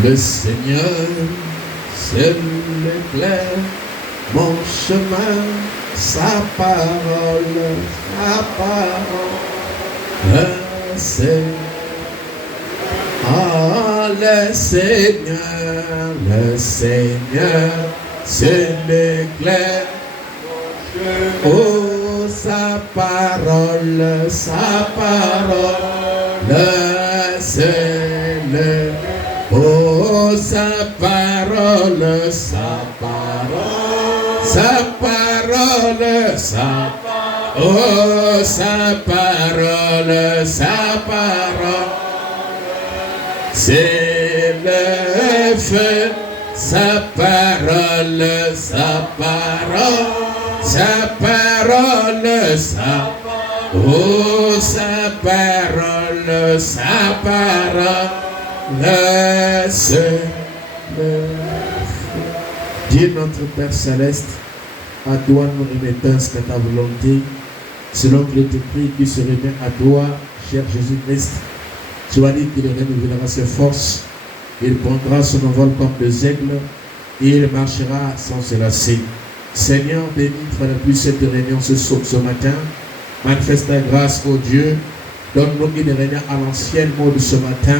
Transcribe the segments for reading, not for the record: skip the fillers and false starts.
Le Seigneur, c'est l'éclair, mon chemin, sa parole, le Seigneur, c'est l'éclair, oh, sa parole, c'est le, oh, sa parole, oh, sa parole, c'est le feu, sa parole, oh, sa parole, c'est le feu. Dieu notre Père Céleste, à toi nous remettons ce que ta volonté, selon que l'Écrit qui se remet à toi, cher Jésus-Christ. Tu as dit qu'il renouvellera ses forces, il prendra son envol comme des aigles, et il marchera sans se lasser. Seigneur, bénis une fois de plus cette réunion ce matin. Manifeste ta grâce, ô Dieu. Donne-nous une réunion à l'ancienne mode ce matin.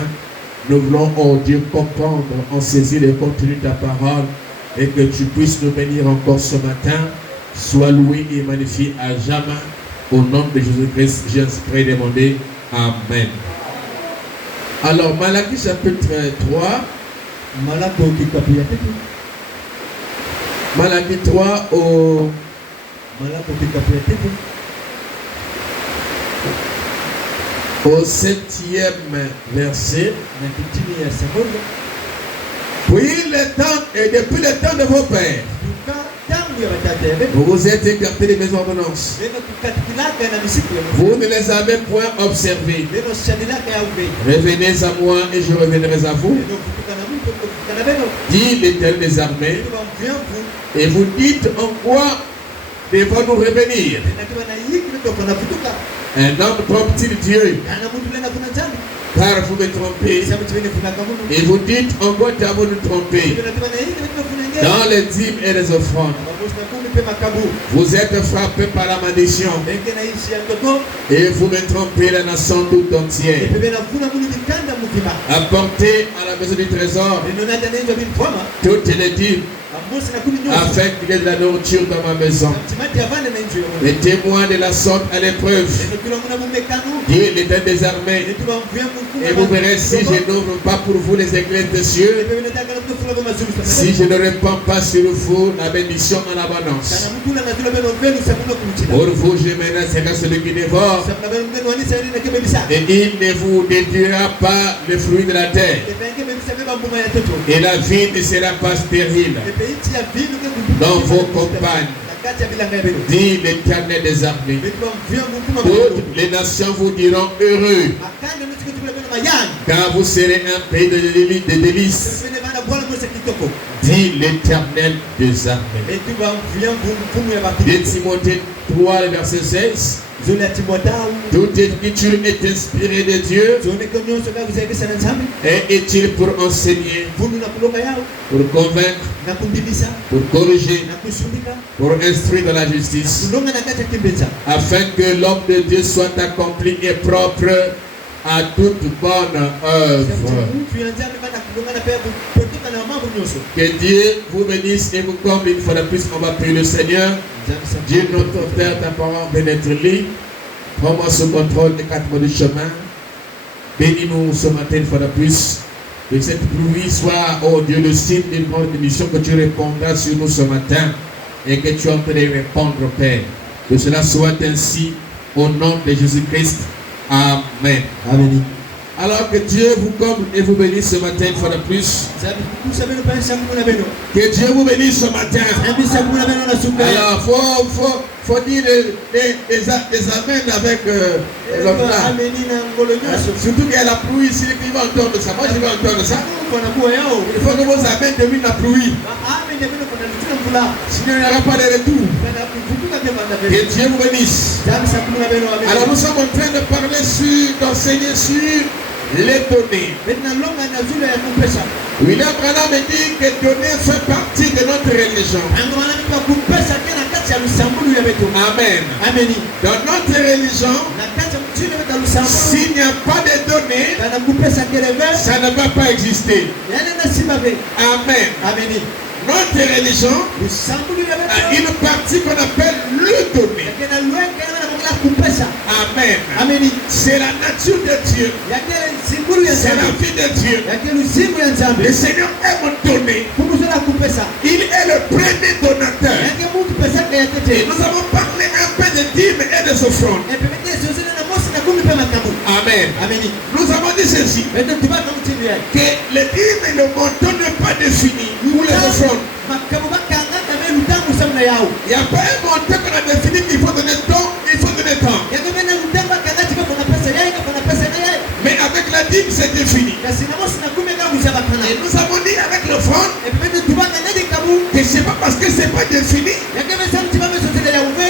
Nous voulons, ô Dieu, comprendre, en saisir le contenu de ta parole et que tu puisses nous bénir encore ce matin. Sois loué et magnifié à jamais. Au nom de Jésus-Christ, j'ai ainsi demandé. Amen. Alors, Malachie chapitre 3. Malachie 3 au 7e verset. Puis le temps, et depuis le temps de vos pères, vous vous êtes écartés de mes ordonnances. Vous ne les avez point observées. Revenez à moi et je reviendrai à vous, dit l'Éternel des armées. Et vous dites en quoi devons-nous revenir? Un homme trompe-t-il Dieu? Car vous me trompez. Et vous dites en quoi avons-nous trompé? Dans les dîmes et les offrandes. Vous êtes frappés par la malédiction. Et vous me trompez la nation tout entière. Apportez à la maison du trésor toutes les dîmes, afin qu'il y ait de la nourriture dans ma maison. Mettez-moi de la sorte à l'épreuve, dit l'Éternel des armées, et vous verrez si je n'ouvre pas pour vous les éclairs des cieux, si je ne répands pas sur vous la bénédiction en abondance. Pour vous, je menacerai celui qui dévore, et il ne vous détruira pas le fruit de la terre, et la vie ne sera pas stérile dans vos campagnes, dit l'Éternel des armées. Toutes les nations vous diront heureux, car vous serez un pays de délices, dit l'Éternel des armées. De Timothée 3, verset 16. Toute écriture est inspirée de Dieu et est-il pour enseigner, pour convaincre, pour corriger, pour instruire dans la justice, afin que l'homme de Dieu soit accompli et propre à toute bonne œuvre. Que Dieu vous bénisse et vous comble une fois de plus. On va prier le Seigneur. Dieu notre Père, ta parole pénètre lui. Prends-moi sous contrôle des 4 mots du chemin. Bénis-nous ce matin une fois de plus. Que cette pluie soit, oh Dieu, le signe d'une grande bénédiction, que tu répondras sur nous ce matin et que tu entres de répondre, Père. Que cela soit ainsi au nom de Jésus-Christ. Amen. Amen. Alors que Dieu vous comble et vous bénisse ce matin une fois de plus. Que Dieu vous bénisse ce matin. Alors, faut dire des amens avec l'homme là. Surtout qu'il y a la pluie ici, qui va entendre ça. Moi, je vais entendre ça. Il faut que vos amens deviennent la pluie. Sinon, il n'y aura pas de retour. Que Dieu vous bénisse. Alors, nous sommes en train de parler d'enseigner sur les donner. William Branham dit que donner fait partie de notre religion. Amen. Dans notre religion, s'il n'y a pas de données, ça ne va pas exister. Amen. Notre religion a une partie qu'on appelle le donné. Amen. C'est la nature de Dieu. C'est la vie de Dieu. Le Seigneur aime donner. Il est le premier donateur. Et nous avons parlé un peu de dîmes et de offrandes. Amen. Nous avons dit ceci, que les dîmes et le montant n'est pas défini pour les offrandes. Il n'y a pas un montant qu'on a défini qu'il faut donner temps, il faut donner temps. Mais avec la dîme, c'est défini. Et nous avons dit avec l'offrande que c'est pas parce que c'est pas défini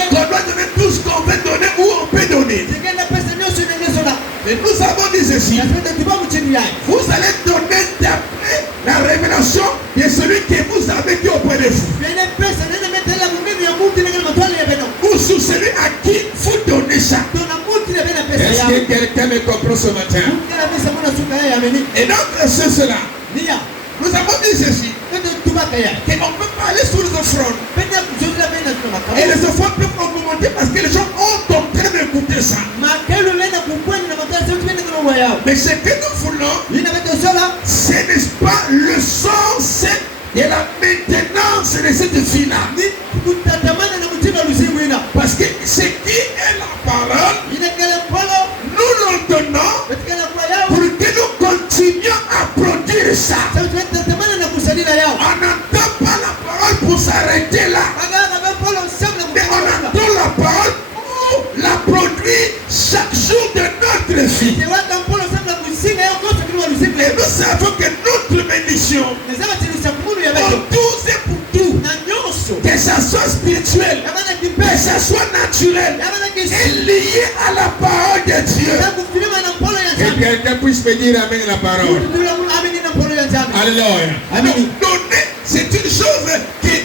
qu'on doit donner tout ce qu'on veut donner ou on peut donner. Mais nous avons dit ceci, vous allez donner d'après la révélation de celui que vous avez dit auprès de vous. Ou sur celui à qui vous donnez ça. Est-ce que quelqu'un me comprend ce matin? Et donc c'est cela. Nous avons dit ceci, qu'on peut pas aller sur les offrandes. Et les offrandes peuvent augmenter parce que les gens ont en train d'écouter ça. Mais ce que nous voulons, ce n'est pas le sens de la maintenance de cette vie-là. Parce que ce qui est la parole, nous le donnons pour que nous continuions à produire ça. On n'entend pas la parole pour s'arrêter là. Mais on entend la parole pour la produire chaque jour de notre vie. Et nous savons que notre bénédiction, pour tous et pour tout, que ça soit spirituel, que ça soit naturel, est lié à la parole de Dieu. Que quelqu'un puisse me dire amen la parole. Alléluia. Donner, c'est une chose que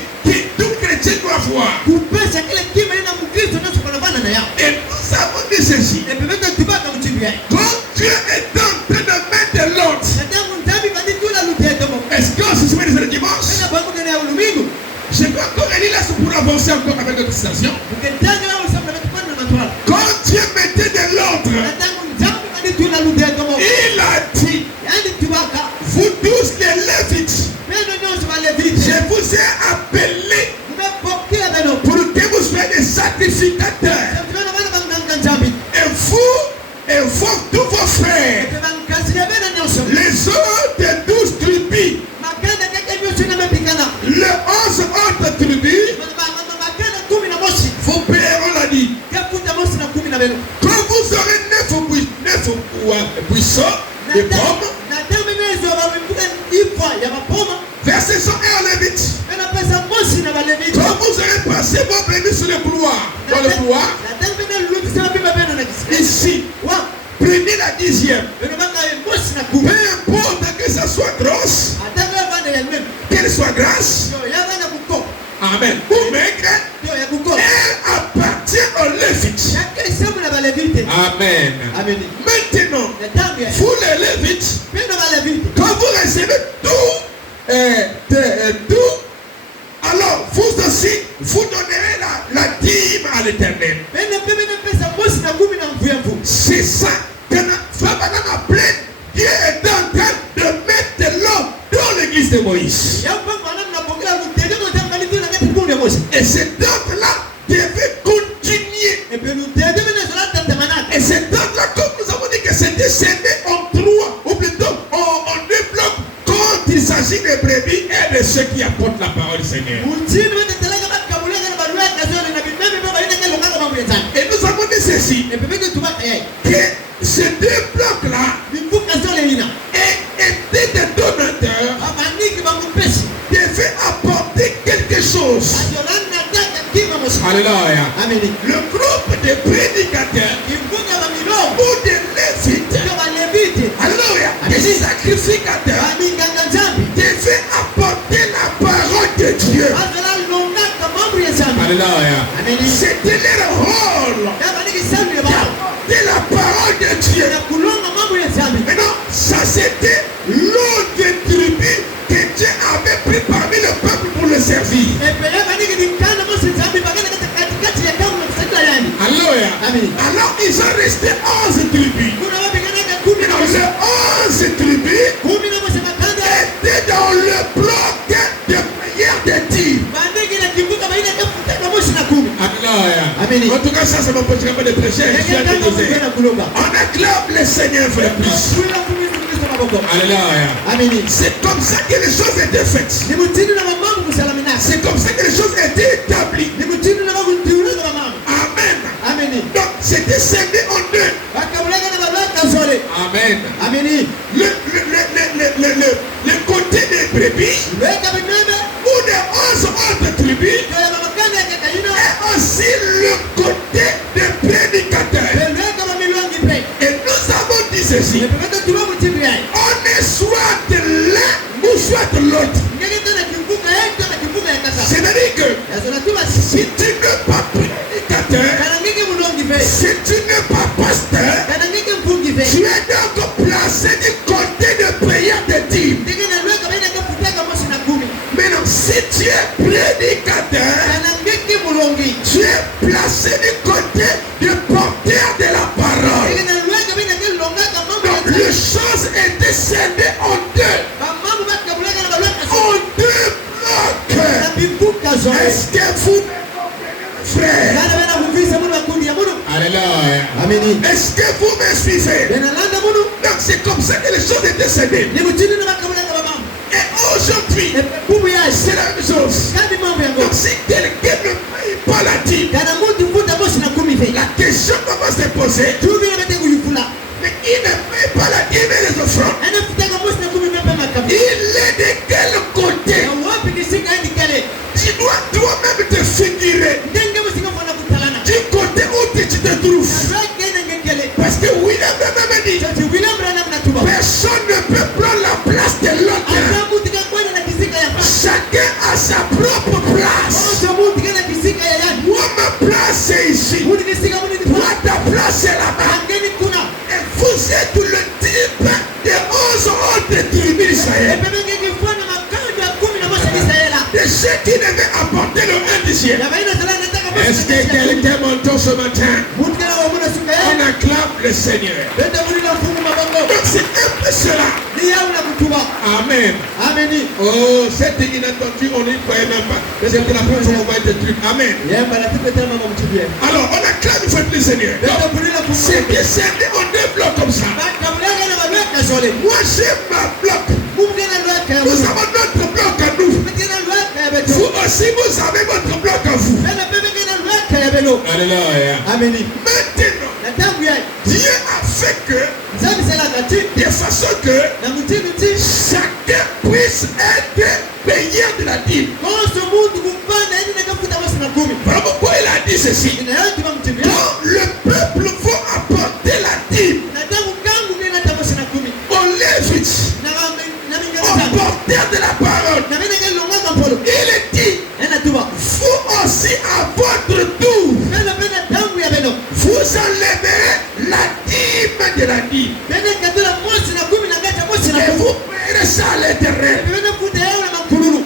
tout chrétien doit voir. Et nous avons dit ceci. Quand Dieu est en train de mettre de l'ordre, est-ce qu'on se souvient de ce dimanche? Je peux encore aller là pour avancer encore avec notre station. Quand Dieu mettait de l'ordre, il a dit, vous tous les Lévites, je vous ai appelés pour que vous soyez des sacrificateurs. Et vous, tous vos frères, les autres 12 tribus, les 11 autres tribus, vous paieront la dîme. Quand vous aurez 9 buissons de pommes, verset 101 Lévite. Quand vous aurez passé vos brebis sur le couloir, dans le couloir, ici, prenez la 10e. Peu importe que ça soit grosse, qu'elle soit grasse, amen, ou maigre, elle appartient aux Lévites. Amen. Maintenant, vous les Lévites, quand vous recevez tout, alors vous aussi, vous donnerez la dîme à l'Éternel. C'est ça que notre appelé. Dieu est en train de mettre de l'eau dans l'église de Moïse. Et cet ordre-là devait continuer. Et cet ordre-là, comme nous avons dit que c'était scindé en 3, ou plutôt en 2 blocs, quand il s'agit des brebis et de ceux qui apportent la parole du Seigneur. Et nous avons dit ceci, que ces 2 blocs-là étaient des donateurs, devaient apporter quelque chose. Alléluia. Le groupe de prédicateurs ou de Lévites, alléluia, Alléluia. Amen. C'était leur rôle d'apporter la parole de Dieu. Maintenant, ça c'était l'autre tribu que Dieu avait pris parmi le peuple pour le servir. Alléluia. Alors ils sont restés 11 tribus. Dans les 11 tribus étaient dans le bloc de prière de Dieu. Alléluia. En tout cas, ça c'est mon petit de prêcher. On acclame le Seigneur, frère, plus. Alléluia. C'est comme ça que les choses étaient faites. C'est comme ça que les choses étaient établies. Amen. Donc c'était scindé en deux. Amen. Le côté des brebis ou des 11 autres tribus et aussi le côté des prédicateurs. Et nous avons dit ceci. On est soit l'un ou soit l'autre. C'est-à-dire que si tu n'es pas prédicateur, si tu n'es pas pasteur, tu es donc placé du côté de prière de Dieu. Maintenant, si tu es prédicateur, tu es placé du côté du porteur de la parole. Donc, les choses étaient scindées en deux. En deux blocs. Est-ce que vous frère? Alléluia. Est-ce que vous me suivez? Donc c'est comme ça que les choses étaient scindées. Et aujourd'hui, c'est la même chose. Donc si quelqu'un ne paye pas la dîme, la question va se poser. Mais il ne paye pas la dîme et les offrandes. Il est de quel côté? Tu dois toi-même te figurer du côté où tu te trouves. Parce que William même dit, personne ne peut prendre la place de l'autre. Chacun a sa propre place. Moi, ma place c'est ici. Toi, ta place c'est là-bas. Et vous êtes le type de 11 autres tribus d'Israël. De ceux qui devaient apporter le 1/10. Est-ce que quelqu'un m'entend ce matin? On acclame le Seigneur. Donc c'est un peu cela. Amen. Oh, c'est inattendu, on n'y croyait même pas. Mais c'est pour la première fois qu'on voit des trucs. Amen. Alors, on acclame une fois le Seigneur. C'est descendu en deux blocs comme ça. Moi, j'ai ma bloc. Nous avons notre bloc à nous. Vous aussi, vous avez votre bloc à vous. Alléluia. Maintenant, Dieu a fait que, de façon que chacun puisse être payé de la dîme. Voilà pourquoi il a dit ceci. Quand le peuple va apporter la dîme, on l'évite au porteur de la parole. Il dit, vous aussi à votre tour, vous enlèverez la dîme de la dîme. Et vous payerez ça à l'Éternel.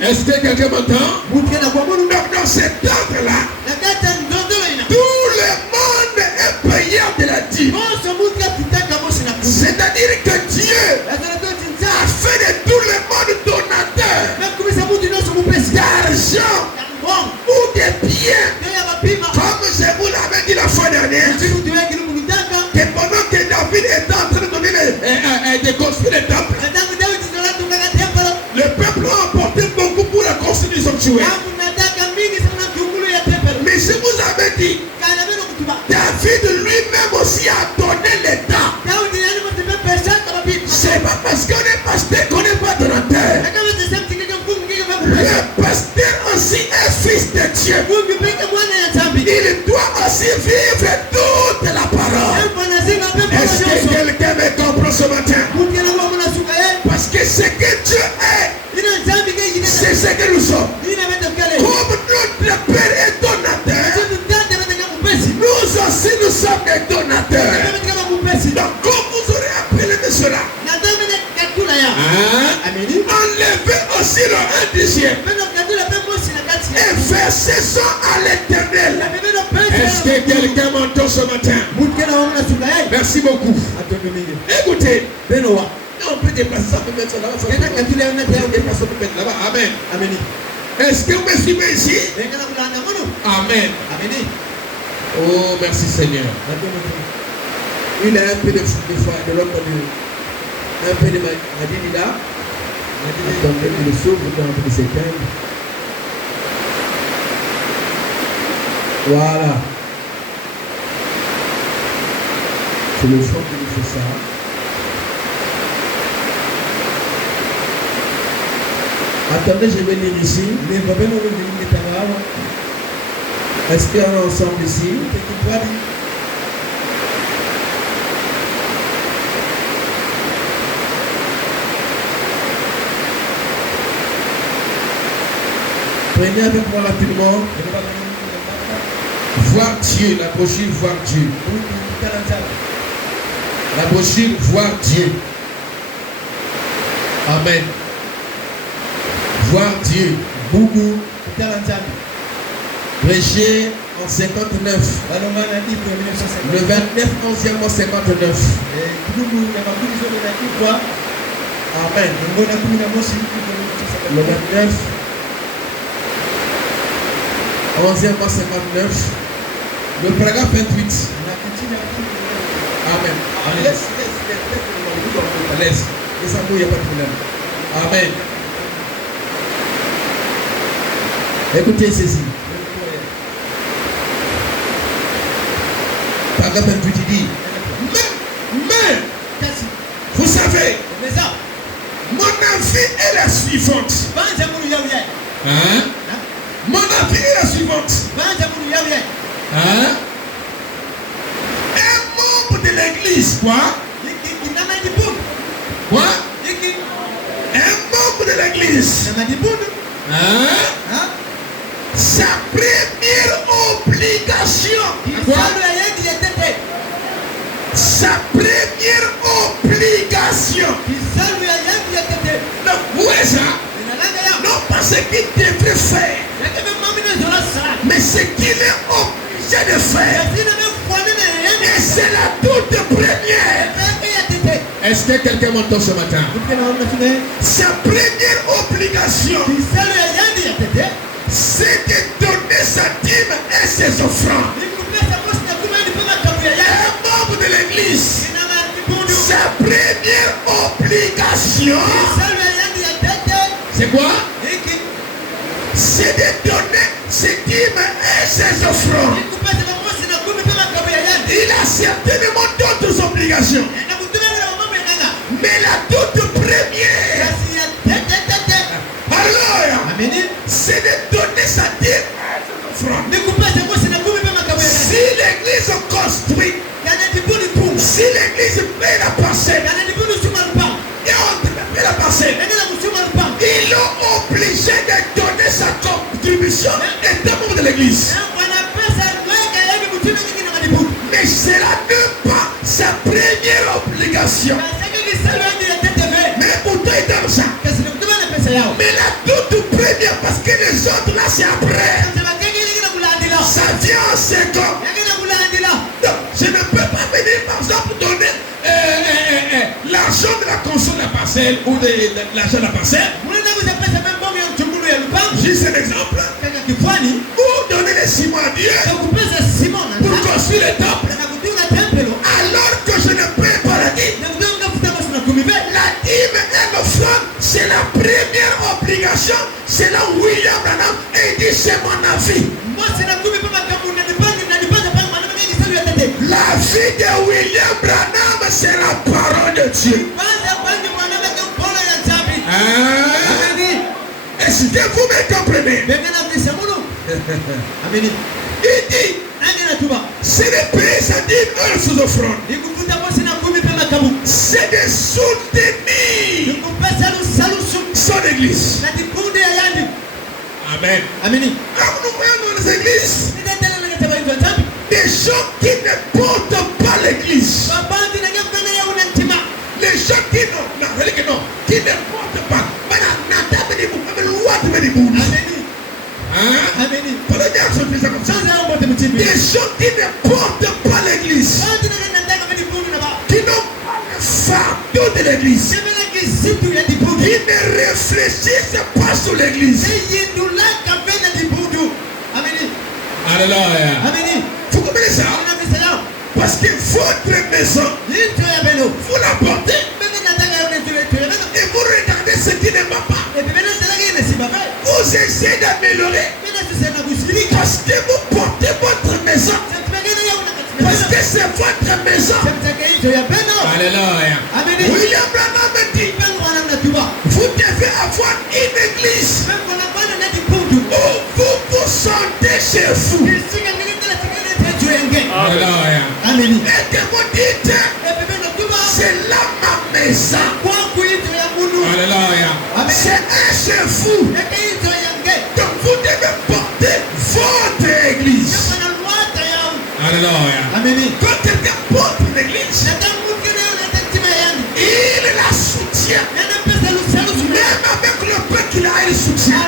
Est-ce que quelqu'un m'entend? Donc dans cet ordre-là, tout le monde est payeur de la dîme. C'est-à-dire que Dieu a fait de tout le monde donateur d'argent ou de biens. Comme je vous l'avais dit la fois dernière, que pendant que David était en train de donner de construire le temple, le peuple a apporté beaucoup pour la construire du sanctuaire. Mais je vous avais dit, David lui-même aussi a donné le temps. C'est pas parce qu'on est pasteur qu'on n'est pas donateur. Le pasteur aussi est fils de Dieu. Il doit aussi vivre toute la parole. Est-ce que quelqu'un me comprend ce matin? Parce que ce que Dieu est, c'est ce que nous sommes. Comme notre Père est donateur, Enlevez aussi le 1/10. Et versez ça à l'Éternel. Est-ce que quelqu'un m'entend ce matin? Merci beaucoup. Écoutez. On peut déplacer ça, on peut mettre ça là-bas. Amen. Est-ce que vous me suivez ici? Amen. Oh, merci Seigneur. Il a un peu de foi de l'autre côté. Un peu de Madini là. Attendez que le souffle est en train de s'éteindre. Voilà. C'est le son qui nous fait ça. Attendez, je vais lire ici. Est-ce qu'il y en a ensemble ici? Prenez avec moi rapidement. Voir Dieu, la brochure voir Dieu. La brochure voir Dieu. Amen. Voir Dieu. Bougou. Prêché en 59. Le 29, 11e mois 59. Amen. Le 29. 11e mois 59. Le paragraphe 28. Amen. Laisse. Et ça, il n'y a pas de problème. Amen. Écoutez ceci. Paragraphe 28 il dit. Mais, vous savez, mon avis est la suivante. Hein? Mon avis est la suivante. Hein? Un membre de l'église, quoi? Quoi? Un membre de l'église. Hein? Sa première obligation. Quoi? Sa première obligation. Non, où est ça? Non, pas ce qu'il devrait faire, mais ce qu'il est obligé de faire. Et c'est la toute première. Est-ce que quelqu'un m'entend ce matin? Sa première obligation, c'est de donner sa dîme et ses offrandes. Un membre de l'église, sa première obligation, c'est quoi? C'est de donner ses dîmes et ses offrandes. Il a certainement d'autres obligations, mais la toute première, c'est de donner sa dîme et ses offrandes. Si l'église construit, si l'église paie la parcelle, et on paie la parcelle, il est obligé de donner sa contribution étant membre de l'église. Mais cela n'est pas sa première obligation. Mais pourtant il donne ça. Mais la toute première, parce que les autres là c'est après. Ça vient en second. Donc, je ne peux pas venir par exemple donner l'argent de la construction de la parcelle ou de l'argent de la parcelle. Juste un exemple. Ou donner les ciments à Dieu pour construire le temple. Alors que je ne paie pas la dîme. La dîme et l'offrande, c'est la première obligation. C'est là où William Branham dit c'est mon avis. La vie de William Branham, c'est la parole de Dieu. Est-ce que vous me comprenez? Il dit, c'est de payer sa dîme et ses offrandes. C'est de soutenir son église. Amen. Comme nous voyons dans les églises, des gens qui ne portent pas l'église. les gens qui qui ne portent pas. Des gens qui ne portent pas l'église, qui n'ont pas le fardeau de l'église, qui ne réfléchissent pas sur l'église. Alléluia. Vous comprenez ça? Parce que votre maison, vous la portez et vous regardez ce qui ne va pas. Vous essayez d'améliorer parce que vous portez votre maison, parce que c'est votre maison. Alléluia. William Branham dit, vous devez avoir une église où vous vous sentez chez vous. Alléluia. Et que vous dites, c'est là ma maison. Alléluia. C'est un chez vous. Donc vous devez porter votre église. Alléluia. Quand quelqu'un porte l'église, il la soutient. Même avec le peu qu'il a, il soutient.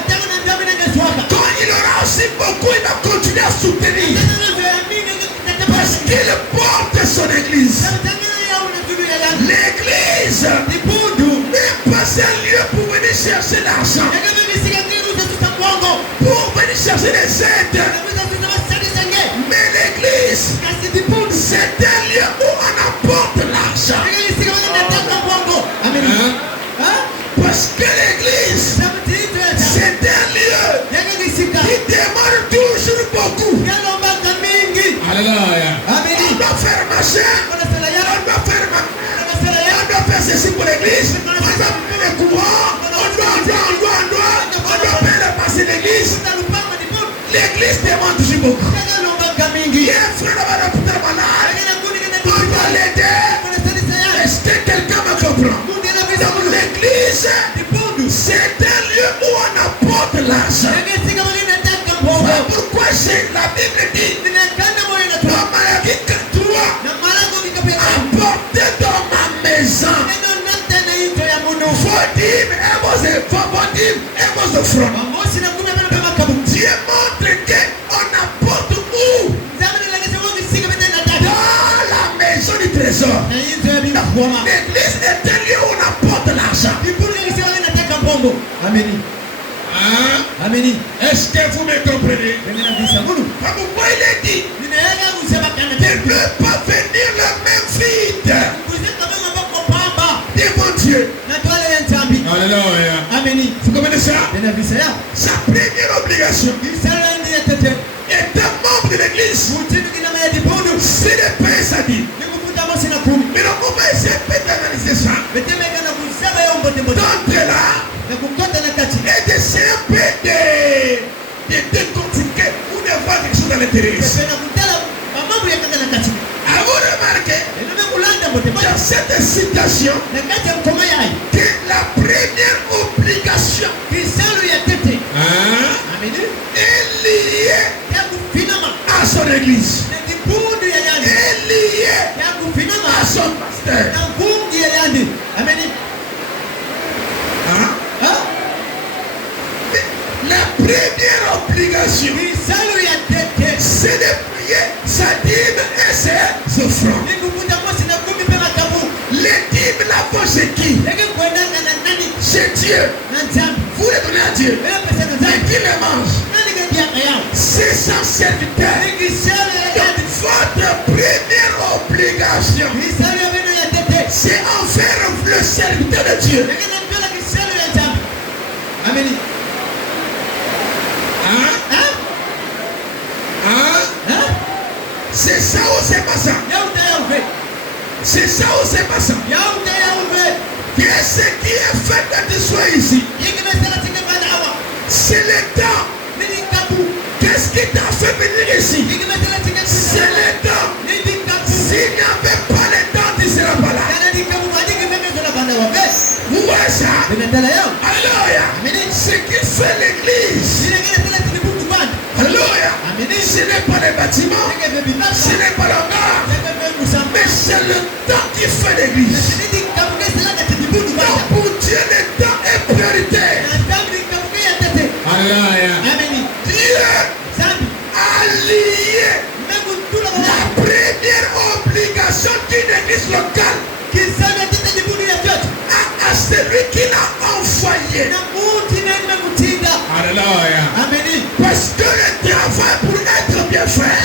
Quand il aura aussi beaucoup, il va continuer à soutenir. Parce qu'il porte son église. L'église n'est pas un lieu pour venir chercher l'argent, pour venir chercher les aides. Mais l'église, c'est un lieu où on apporte l'argent. Parce que l'église, c'est un lieu qui demande toujours beaucoup. Alléluia. On doit faire machin, on doit faire ceci pour l'église, on doit payer les courants, on doit payer le passé d'église. L'église demande toujours beaucoup. Il y a un frère là-bas dans le malade, on doit l'aider. Est-ce que quelqu'un me comprend? Donc l'église, c'est un lieu où on apporte l'argent. Voilà pourquoi la Bible dit dans Malachie 4:3, apportez dans ma maison vos dîmes et vos offrandes. Dieu montre qu'on apporte où? Dans la maison du trésor. L'église est un lieu où on apporte l'argent. Amen. Est-ce que vous me comprenez? Pourquoi il est dit ne peut pas venir le même vide devant Dieu. Alléluia. Vous comprenez ça? Sa première obligation étant membre de l'église, c'est de payer sa dîme. Mais donc on va essayer d'analyser ça. D'entrer là et d'essayer un peu de décortiquer ou de voir quelque chose à l'intérieur. Avez-vous remarqué dans cette citation que la première obligation est liée à son église, est liée à son pasteur. La première obligation, c'est de payer sa dîme et ses offrandes. Les dîmes là vont chez qui? Chez Dieu. Vous les donnez à Dieu. Mais qui les mange? C'est son serviteur. Donc votre première obligation, c'est envers le serviteur de Dieu. C'est ça ou c'est pas ça? C'est ça ou c'est pas ça? Qu'est-ce qui est fait quand tu sois ici? C'est le temps. Qu'est-ce qui t'a fait venir ici? C'est le temps. S'il n'y avait pas le temps, tu ne seras pas là. Vous voyez ça? Alléluia. Ce qui fait l'église. Alléluia. Alléluia. Ce n'est pas les bâtiments, ce n'est pas la gare, mais c'est le temps qui fait l'église. Donc pour Dieu, le temps est prioritaire. Alléluia. Dieu a lié la première obligation d'une église locale à celui qui l'a envoyé. Alléluia. Parce que le travail pour être bien fait,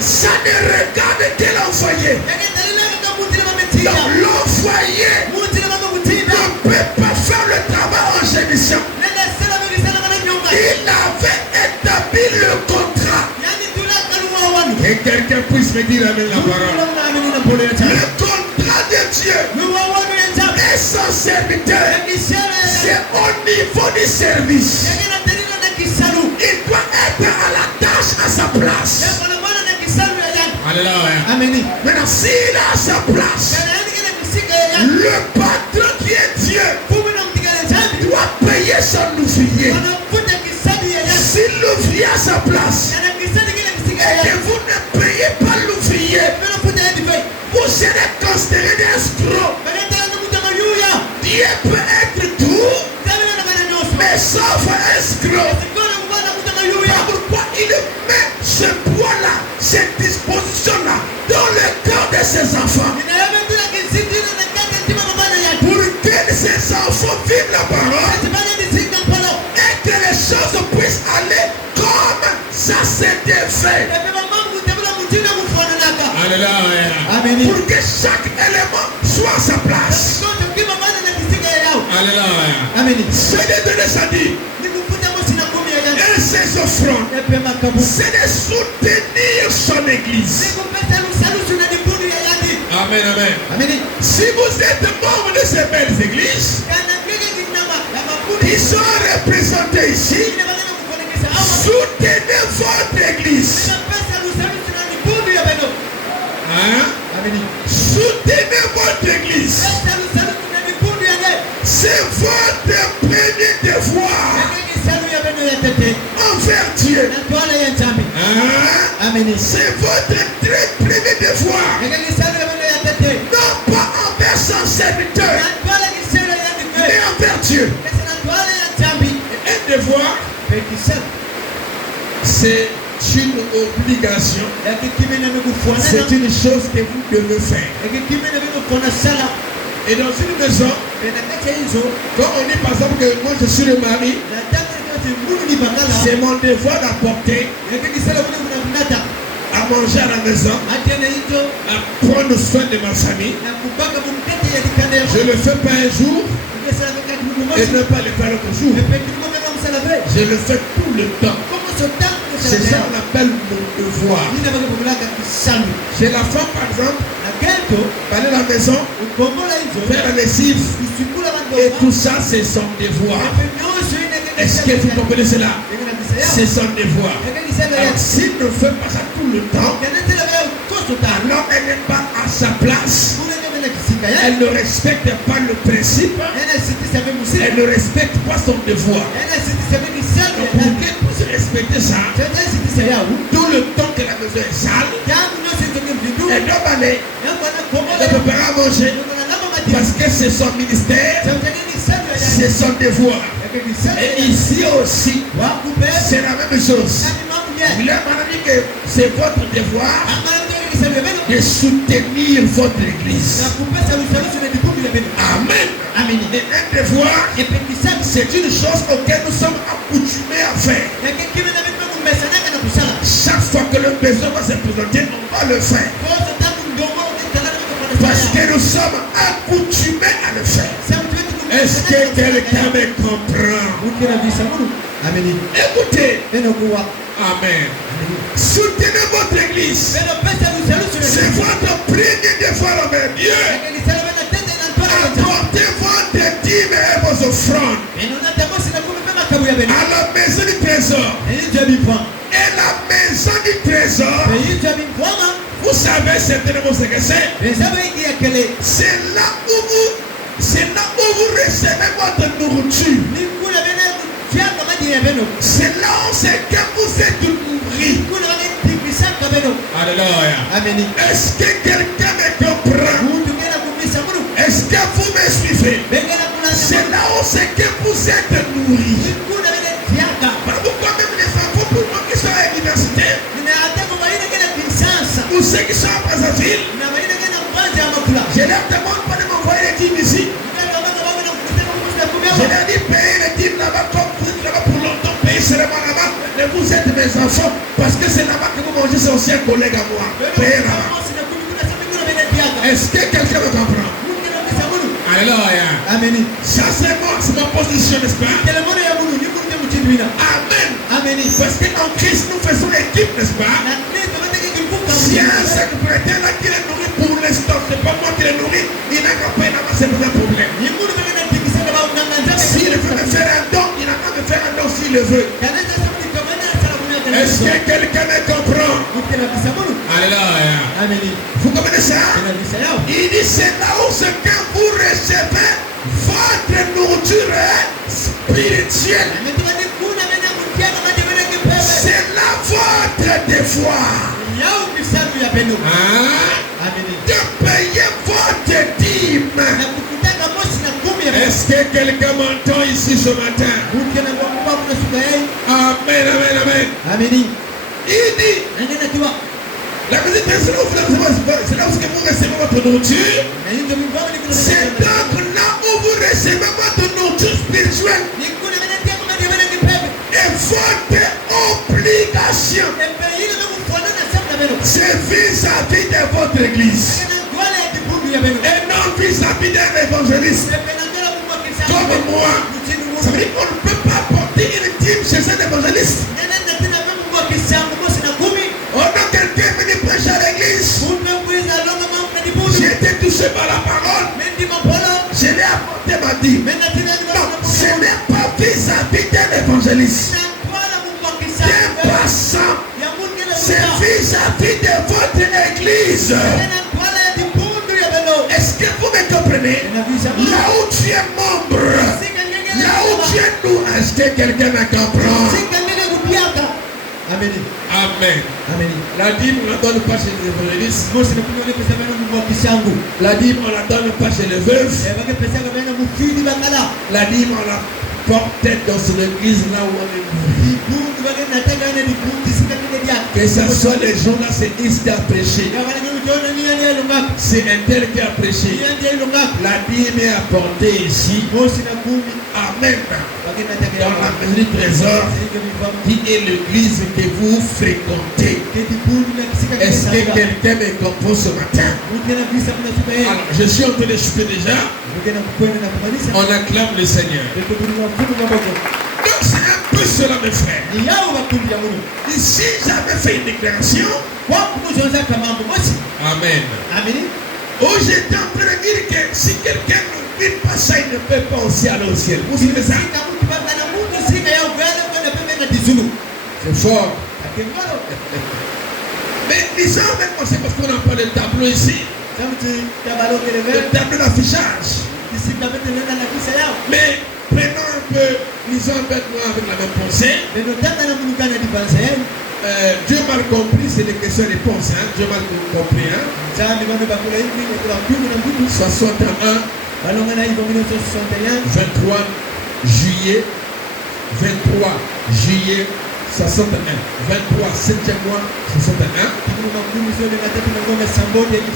ça ne regarde que l'envoyé. Donc l'envoyé ne peut pas faire le travail en gémission. Il avait établi le contrat. Que quelqu'un puisse me dire amen la parole. Le contrat de Dieu et son serviteur, c'est au niveau du service. Il doit être à la tâche à sa place. Alléluia. Maintenant, s'il est à sa place, le patron qui est Dieu doit payer son ouvrier. Si l'ouvrier à sa place et que vous ne payez pas l'ouvrier, vous serez considéré des escrocs. Dieu peut être tout, mais sauf un escroc. Pourquoi il met ce poids-là, cette disposition-là dans le cœur de ses enfants? Pour que ses enfants vivent la parole et que les choses puissent aller comme ça s'était fait. Alléluia. Pour que chaque élément soit à sa place. Alléluia. C'est de donner sa vie. Et ses offrandes, c'est de soutenir son église. Amen, amen. Si vous êtes membre de ces belles églises qui sont représentées ici, soutenez votre église. Hein? Soutenez votre église. C'est votre premier devoir envers Dieu. C'est votre très premier devoir. Non pas envers son serviteur, mais envers Dieu. Un devoir, c'est une obligation. C'est une chose que vous devez faire. Et dans une maison, quand on dit par exemple que moi je suis le mari, c'est mon devoir d'apporter à manger à la maison, à prendre soin de ma famille. Je le fais pas un jour et ne pas le faire l'autre jour. Je le fais tout le temps. C'est ça qu'on appelle mon devoir. Chez la femme par exemple, aller à la maison, faire la lessive et tout ça c'est son devoir. Est-ce que vous comprenez cela? C'est son devoir. Alors s'il ne fait pas ça tout le temps, alors elle n'est pas à sa place. Elle ne respecte pas le principe. Elle ne respecte pas son devoir. Donc pour qu'elle puisse respecter ça, tout le temps que la maison est sale, elle doit aller, elle doit préparer à manger, parce que c'est son ministère, c'est son devoir. Et ici aussi, c'est la même chose. Il a dit que c'est votre devoir de soutenir votre église. Amen. Et un devoir, c'est une chose auquel nous sommes accoutumés à faire. Chaque fois que le besoin va se présenter, on va le faire. Parce que nous sommes accoutumés à le faire. Est-ce que quelqu'un me comprend? Écoutez. Amen. Soutenez votre église. C'est votre premier devoir envers Dieu. Apportez votre dîme et vos offrandes à la maison du trésor. Et la maison du trésor, vous savez certainement ce que c'est. C'est là où vous recevez votre nourriture. C'est là où c'est que vous êtes nourris. Alléluia. Est-ce que quelqu'un me comprend? Est-ce que vous me suivez? C'est là où c'est que vous êtes nourris. Pourquoi même les enfants, pour moi qui sont à l'université, ou ceux qui sont à Brazzaville, je leur demande pas de m'envoyer les dîmes ici. Je leur dis payer les dîmes là-bas comme vous êtes là-bas pour longtemps, payer seulement là-bas. Mais vous êtes mes enfants parce que c'est là-bas que vous mangez, c'est aussi un collègue à moi. Payez là-bas. Est-ce que quelqu'un me comprend? Alléluia. Amen. Ça c'est moi, c'est ma position, n'est-ce pas? Amen. Parce qu'en Christ nous faisons équipe, n'est-ce pas? Si un secrétaire là qui est nourri pour l'instant, c'est pas moi qui le nourris, il n'a qu'à payer là-bas, c'est pas un problème. S'il veut me faire un don, il n'a qu'à me faire un don s'il le veut. Est-ce que quelqu'un me comprend? Alléluia. Vous comprenez ça? Il dit c'est là où ce que vous recevez votre nourriture spirituelle. C'est là votre devoir. De payer votre dîme. Est-ce que quelqu'un m'entend ici ce matin? Amen. Il dit la musique, c'est là où vous recevez votre nourriture. C'est donc là où vous recevez votre nourriture spirituelle. Et votre obligation, c'est vis-à-vis de votre église. Et non vis-à-vis d'un évangéliste. Comme moi. Ça veut dire qu'on ne peut pas porter une dîme chez un évangéliste. Oh non, quelqu'un est venu prêcher à l'église. J'ai été touché par la parole. Je l'ai apporté ma dîme. Non, ce n'est pas vis-à-vis d'un évangéliste. D'un passant. C'est vis-à-vis de votre église. Est-ce que vous me comprenez? Là où tu es membre, là où tu es nous, est-ce que quelqu'un me comprend? Amen. La dîme, on ne la donne pas chez les évangélistes. La dîme, on ne la donne pas chez les veufs. La dîme, on la porte dans son église là où on est nourri. Que ce soit les gens là, c'est Is qui a prêché. C'est un tel qui a prêché. La dîme est apportée ici. Amen. Dans la maison du trésor, qui est l'église que vous fréquentez. Est-ce que quelqu'un me comprend ce matin? Alors, je suis en train de chuter déjà. On acclame le Seigneur. Donc c'est un peu cela mes frères. Ici j'avais fait une déclaration. Amen. Oh, j'étais en train de dire que si quelqu'un ne vit pas ça, il ne peut pas aussi aller au ciel. Vous savez ça? C'est fort. Mais disons maintenant, c'est parce qu'on n'a pas de tableau ici. Le tableau d'affichage. Mais prenons un peu, lisons un peu avec la même pensée. Dieu mal compris, c'est des questions-réponses. Hein? Dieu mal compris. Hein? 61, 23 juillet 61. 23, 7e mois, 61.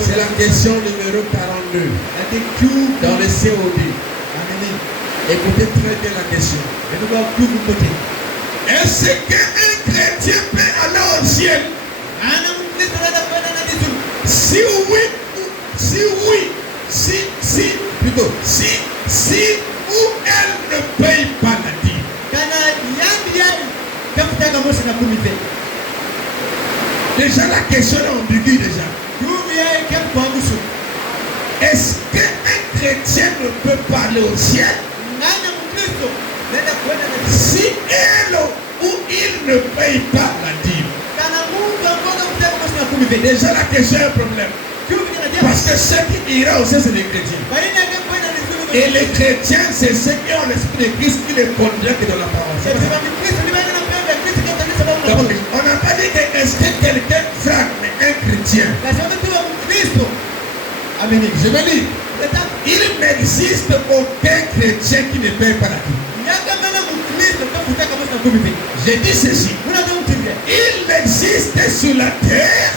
C'est la question numéro 42. Dans le COD. Écoutez très bien la question. Est-ce qu'un chrétien peut aller au ciel? Si ou elle ne paye pas la dîme. Déjà la question est ambiguë déjà. Est-ce qu'un chrétien ne peut pas aller au ciel? Si elle ou il ne paye pas la dîme. Déjà la question est un problème. Parce que ceux qui iront au ciel, c'est des chrétiens. Et les chrétiens, c'est ceux qui ont l'esprit de Christ qui les conduisent dans la parole. C'est pas ça. Donc, on n'a pas dit que est-ce que quelqu'un frappe un chrétien. Je veux dire, il n'existe aucun chrétien qui ne paye pas la dîme. J'ai dit ceci. Il n'existe sur la terre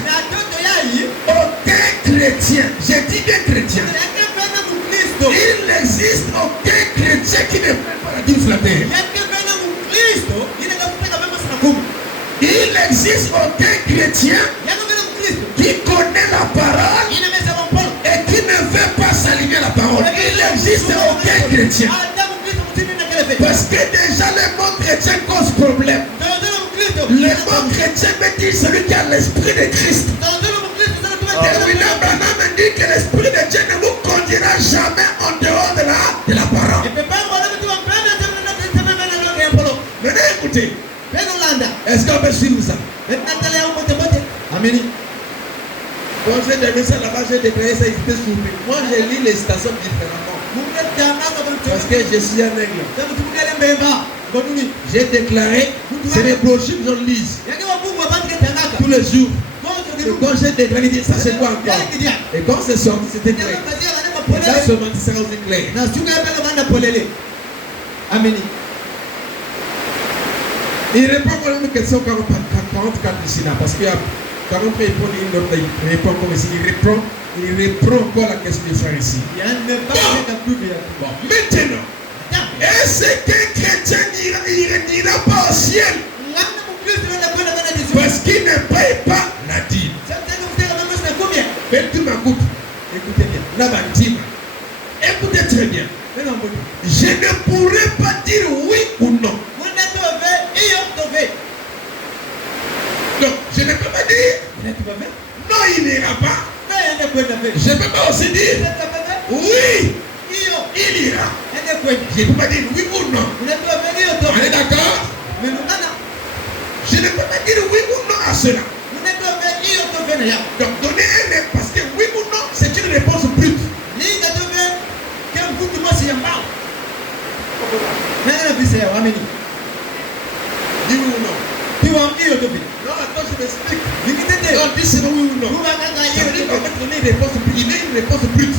aucun chrétien. J'ai dit bien chrétien. Il n'existe aucun chrétien qui ne paye pas la dîme sur la terre. Il n'existe aucun chrétien qui connaît la parole et qui ne veut pas s'aligner la parole. Il n'existe aucun chrétien. Parce que déjà le monde chrétien cause problème. Le monde chrétien veut dire celui qui a l'esprit de Christ. William Branham dit que l'esprit de Dieu ne vous conduira jamais en dehors de la parole. Maintenant écoutez. Est-ce qu'on peut suivre ça? Amen. Quand j'ai donné ça là-bas, j'ai déclaré ça, ils étaient surpris. Moi, j'ai lu les citations différemment. Parce que je suis un aigle. J'ai déclaré, c'est les brochures que je lis tous les jours. Et quand j'ai déclaré, ça c'est quoi encore? Et quand c'est sorti, c'était clair. Et là seulement, c'est aussi clair. Amen. Il répond quand même une question 44 ici là, parce qu'il y a quand même il répond comme ici, il reprend encore la question du frère ici. Bon, maintenant, est-ce qu'un chrétien n'ira pas au ciel parce qu'il ne paye pas la dîme? Mais tu m'écoutes, écoutez bien, la dîme, écoutez très bien. Je ne pourrais pas dire oui ou non. Donc, je ne peux pas dire non, il n'ira pas. Je ne peux pas aussi dire oui, il ira. Je ne peux pas dire oui ou non. On est d'accord? Je ne peux pas dire oui ou non à cela. Donc, donner un réponse, parce que oui ou non, c'est une réponse brute. Dis oui ou non. Non, attends, je m'explique. Non, dis c'est oui ou non. On va donner une réponse brute. Il y a une réponse brute.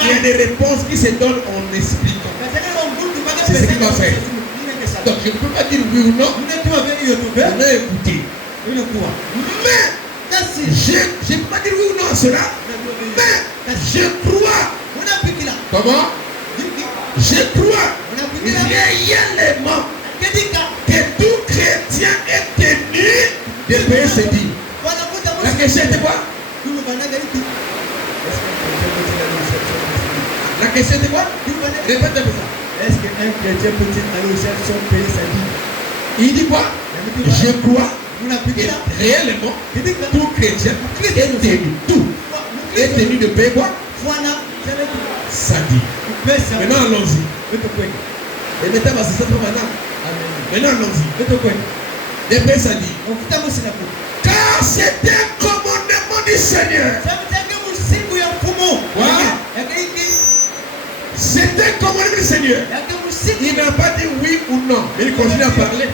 Il y a des réponses qui se donnent en expliquant. C'est ce qu'il va faire. Donc, je ne peux pas dire oui ou non. On a écouté. Mais, je ne peux pas dire oui ou non à cela. Mais, je crois. Comment? Je crois réellement que tout chrétien est tenu de payer ses dîmes. La question était quoi? La question était quoi? Répète un peu ça. Est-ce qu'un chrétien peut-il aller au ciel sans payer sa dîme? Il dit quoi? Je crois que réellement tout chrétien est tenu de payer quoi? Sa dîme. Maintenant allons-y. Et maintenant, c'est ça maintenant. Maintenant allons-y. De payer sa dîme. Car c'est un commandement du Seigneur. Quoi? C'est un commandement du Seigneur. Il n'a pas dit oui ou non, mais il continue à parler.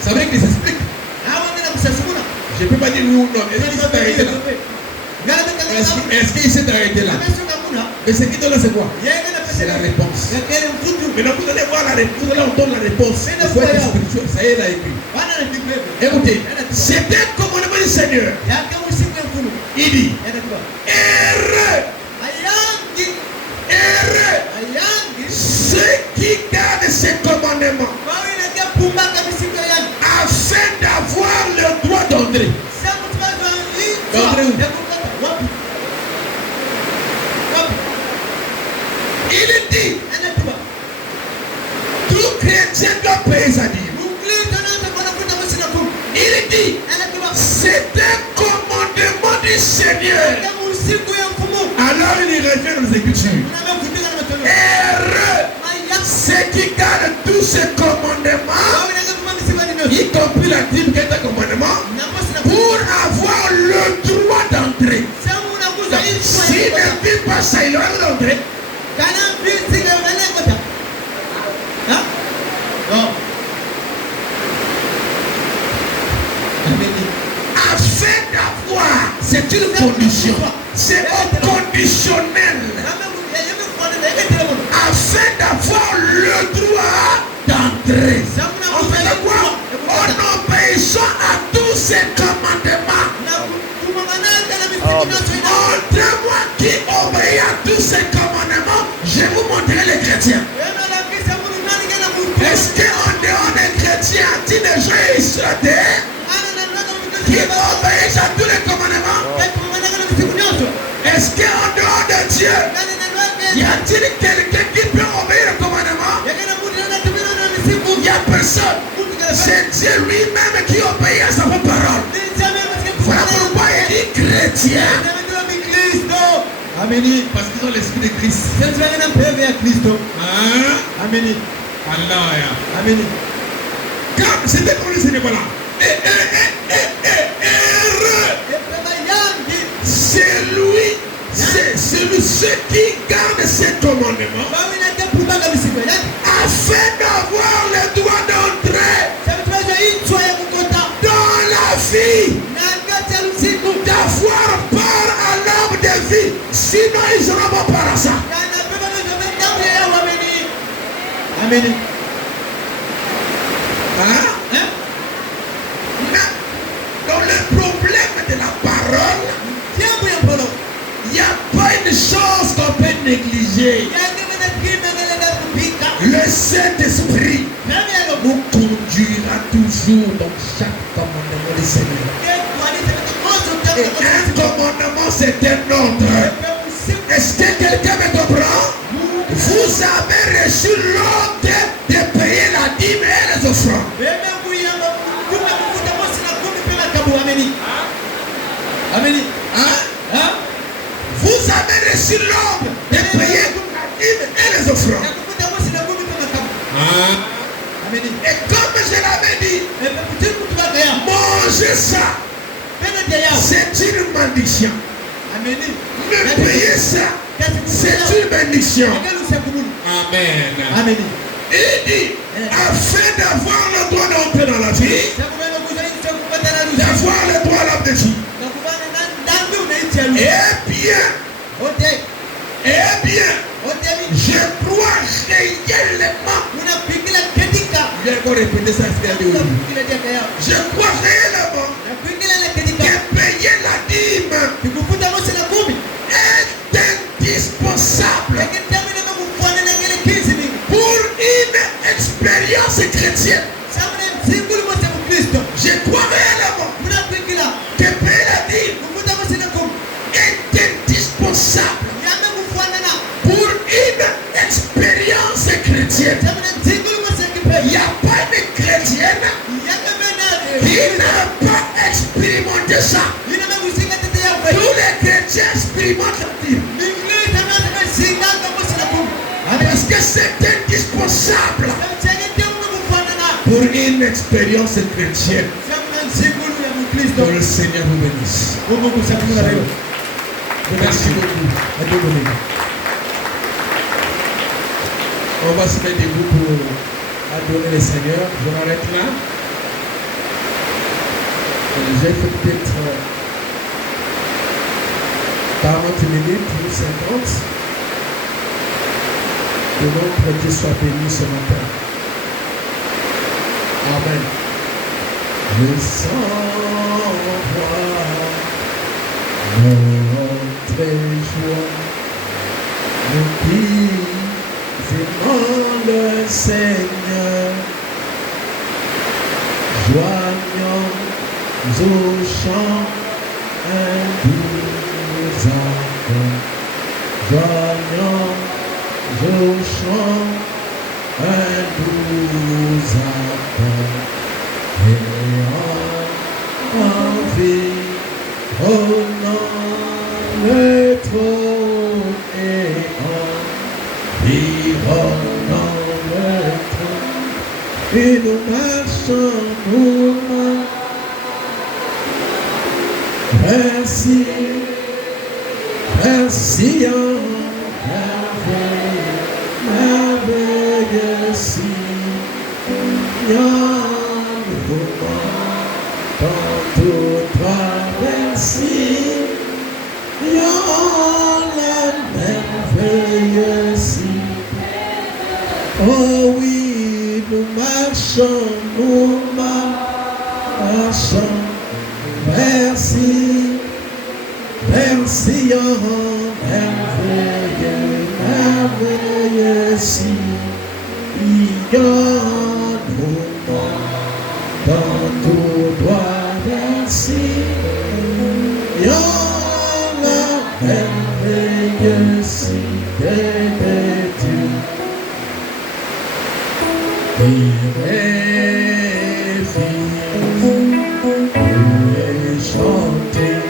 Ça veut dire qu'il s'explique. Je ne peux pas dire oui ou non. Est-ce qu'il s'est arrêté là? Est-ce qu'il s'est arrêté là? Mais ce qui donne là, c'est quoi? C'est la réponse. Maintenant, vous allez voir la réponse. Vous allez entendre la réponse. Il faut être spirituel. Ça y est, il a écrit. Écoutez, c'est un commandement du Seigneur. Il dit heureux ceux qui gardent ces commandements afin d'avoir le droit d'entrer. D'entrer où? Il dit tout chrétien doit payer sa dîme. Il dit c'est un commandement du Seigneur. Alors il revient aux Écritures. Heureux ceux qui gardent tous ces commandements, y compris la dîme qui est un commandement, pour avoir le droit d'entrer. S'il ne vit pas ça, il aura l'entrée. Afin d'avoir, c'est une condition, c'est conditionnel. Afin d'avoir le droit d'entrer. On fait quoi? En obéissant à tous ces commandements. Montrez-moi qui obéit à tous ces commandements. Je vais vous montrer les chrétiens. Est-ce qu'en dehors des chrétiens, tu des gens israéliens qui obéissent à tous les commandements? Est-ce qu'en dehors de Dieu, y a-t-il quelqu'un qui peut obéir au commandement? Il n'y a personne. C'est Dieu lui-même qui obéit à sa parole. Voilà pourquoi il dit chrétien. Amen. Parce qu'ils ont l'esprit de Christ. Amen. Alléluia. Amen. Quand c'était comme le Seigneur, voilà. C'est lui, ceux qui gardent ses commandements afin d'avoir le droit d'entrer dans la vie, d'avoir part à l'arbre de vie. Sinon, ils n'auront pas part à ça. Amen. Hein? Dans le problème de la parole, il n'y a pas une chose qu'on peut négliger. Le Saint-Esprit nous conduira toujours dans chaque commandement du Seigneur. Et un commandement, c'est un ordre. Est-ce que quelqu'un me comprend? Vous avez reçu l'ordre de payer la dîme et les offrandes. Hein? Vous avez reçu l'ordre de payer la dîme et les offrandes. Et comme je l'avais dit, manger ça, c'est une malédiction. Me payer ça, c'est une bénédiction. Amen. Il dit, afin d'avoir le droit d'entrer dans la vie, d'avoir le droit à la vie. Eh bien, je crois réellement. Je vais répéter ça. Je crois réellement que payer la dîme est indispensable pour une expérience chrétienne. Je crois réellement que payer la dîme est indispensable pour une expérience chrétienne. Il n'y a pas de chrétienne qui n'a pas expérimenté ça. Tous les chrétiens expérimentent la dîme. Parce que c'est indispensable pour une expérience chrétienne. Que le Seigneur vous bénisse. Merci beaucoup. On va se mettre debout pour adorer le Seigneur. Je m'arrête là. J'ai fait peut-être 40 minutes ou 50. Que notre Dieu soit béni ce matin. Amen. Je sens notre joie. Nous vivons le Seigneur. Joignons au chant un doux accord. Joignons au chant un doux accord. Et en vie, honorons le trône et en vie, honorons le trône. Et nous marchons, nous merci, merci en merveille. Oh oui, nous marchons, merci, merci, oh merveilleux, merveilleux, si, dans tout droit, merci, la merveilleuse cité de Dieu. Chanter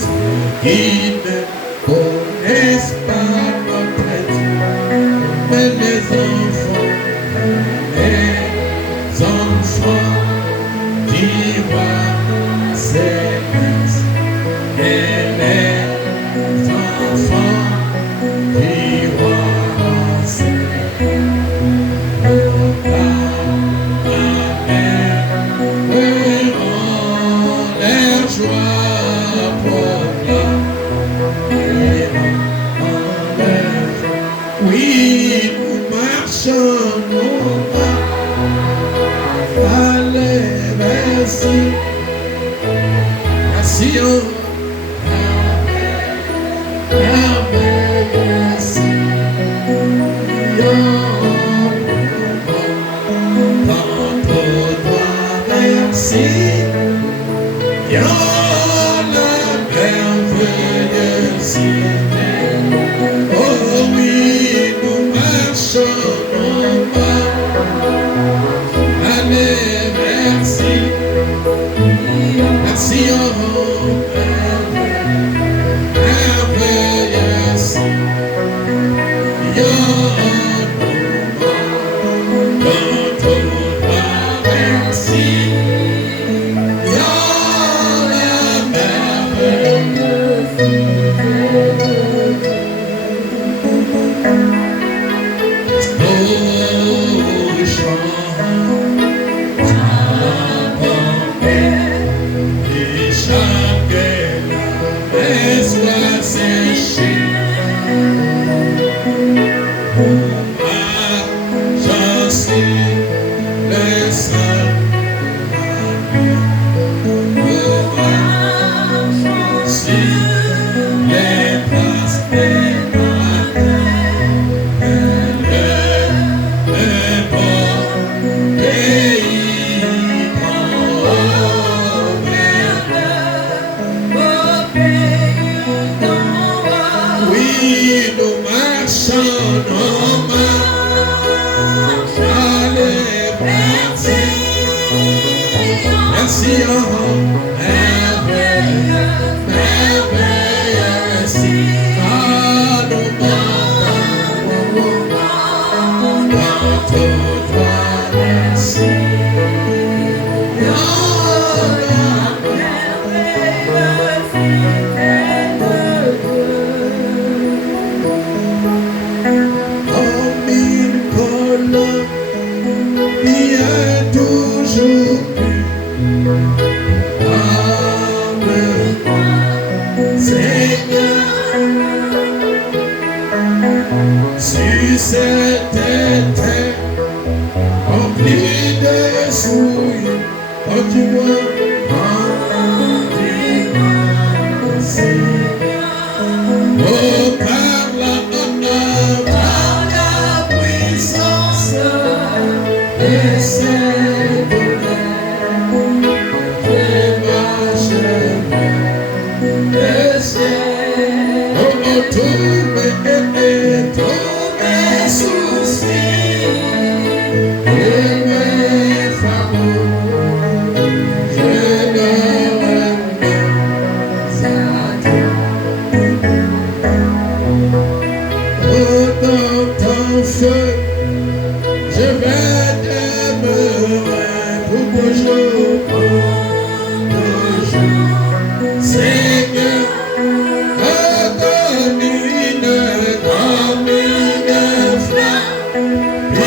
ceux qui ne connaissent pas notre Dieu, mais les enfants du roi céleste, et les enfants du roi céleste. Oui, nous marchons, allez, merci, merci, merci, merci, oh oui, nous marchons, allez, merci, merci, oh, merveilleux,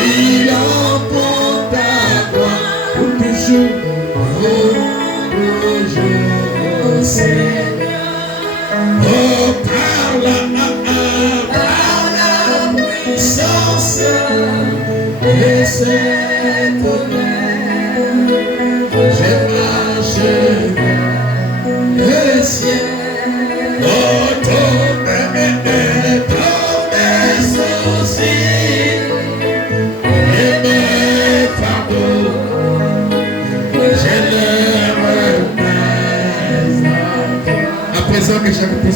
Il cette mer, j'ai marché le ciel. Oh, tombe soucis et mes fardeaux, je les remets. À présent que j'avais pu